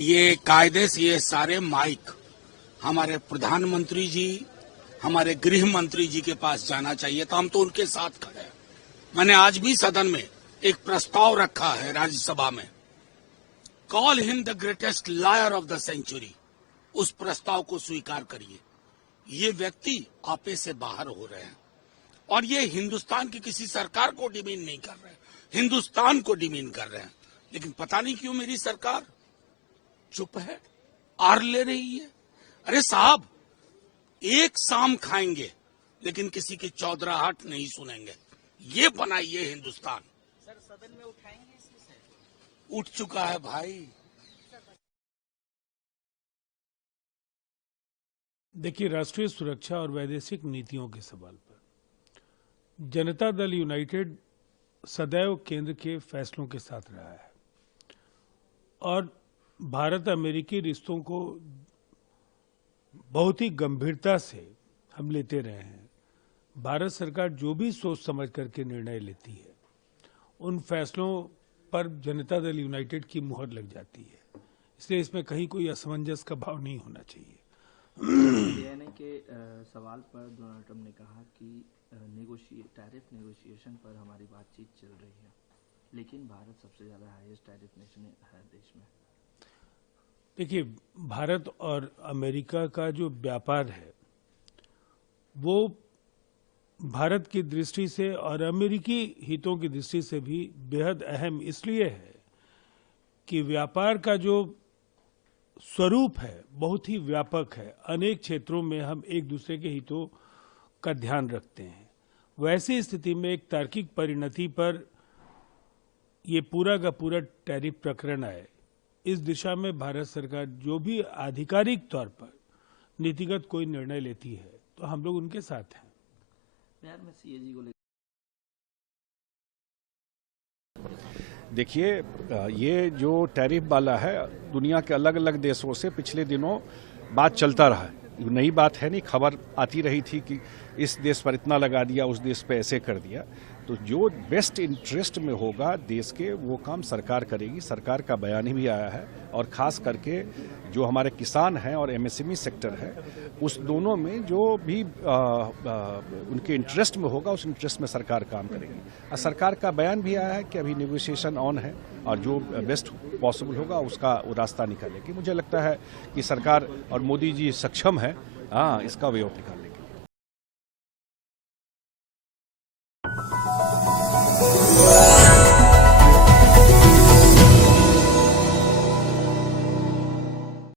ये कायदे से ये सारे माइक हमारे प्रधानमंत्री जी, हमारे गृह मंत्री जी के पास जाना चाहिए, तो हम तो उनके साथ खड़े हैं। मैंने आज भी सदन में एक प्रस्ताव रखा है राज्यसभा में, call him the greatest liar of the century. उस प्रस्ताव को स्वीकार करिए। ये व्यक्ति आपे से बाहर हो रहे हैं और ये हिंदुस्तान की किसी सरकार को डिमीन नहीं कर रहे हैं, हिंदुस्तान को डिमीन कर रहे हैं। लेकिन पता नहीं क्यों मेरी सरकार चुप है, आर ले रही है। अरे साहब, एक शाम खाएंगे लेकिन किसी की चौधराहट नहीं सुनेंगे। ये बनाइए हिंदुस्तान। सर, सदन में उठाएंगे इसी से? उठ चुका है भाई। देखिए, राष्ट्रीय सुरक्षा और वैदेशिक नीतियों के सवाल पर जनता दल यूनाइटेड सदैव केंद्र के फैसलों के साथ रहा है और भारत अमेरिकी रिश्तों को बहुत ही गंभीरता से हम लेते रहे हैं। भारत सरकार जो भी सोच समझ करके निर्णय लेती है, उन फैसलों पर जनता दल यूनाइटेड की मुहर लग जाती है। इसलिए इसमें कहीं कोई असमंजस का भाव नहीं होना चाहिए। डीएनए के सवाल पर डोनाल्ड ट्रंप ने कहा कि टैरिफ नेगोशिएशन पर हमारी बातचीत चल रही है, लेकिन भारत सबसे ज़्यादा हाईएस्ट टैरिफ नेशन है देश में। देखिए, भारत और अमेरिका का जो व्यापार है वो भारत की दृष्टि से और अमेरिकी हितों की दृष्टि से भी बेहद अहम इसलिए है कि व्यापार का जो स्वरूप है बहुत ही व्यापक है। अनेक क्षेत्रों में हम एक दूसरे के हितों का ध्यान रखते हैं। वैसी स्थिति में एक तार्किक परिणति पर ये पूरा का पूरा टैरिफ प्रकरण आए, इस दिशा में भारत सरकार जो भी आधिकारिक तौर पर नीतिगत कोई निर्णय लेती है तो हम लोग उनके साथ हैं। बिहार में सीएजी को देखिए, ये जो टैरिफ वाला है, दुनिया के अलग अलग देशों से पिछले दिनों बात चलता रहा है। नई बात है नहीं, खबर आती रही थी कि इस देश पर इतना लगा दिया, उस देश पे ऐसे कर दिया। तो जो बेस्ट इंटरेस्ट में होगा देश के, वो काम सरकार करेगी। सरकार का बयान भी आया है और ख़ास करके जो हमारे किसान हैं और एमएसएमई सेक्टर है, उस दोनों में जो भी उनके इंटरेस्ट में होगा, उस इंटरेस्ट में सरकार काम करेगी। और सरकार का बयान भी आया है कि अभी नेगोशिएशन ऑन है और जो बेस्ट पॉसिबल होगा उसका वो रास्ता निकालेगी। मुझे लगता है कि सरकार और मोदी जी सक्षम है इसका वे निकालने का।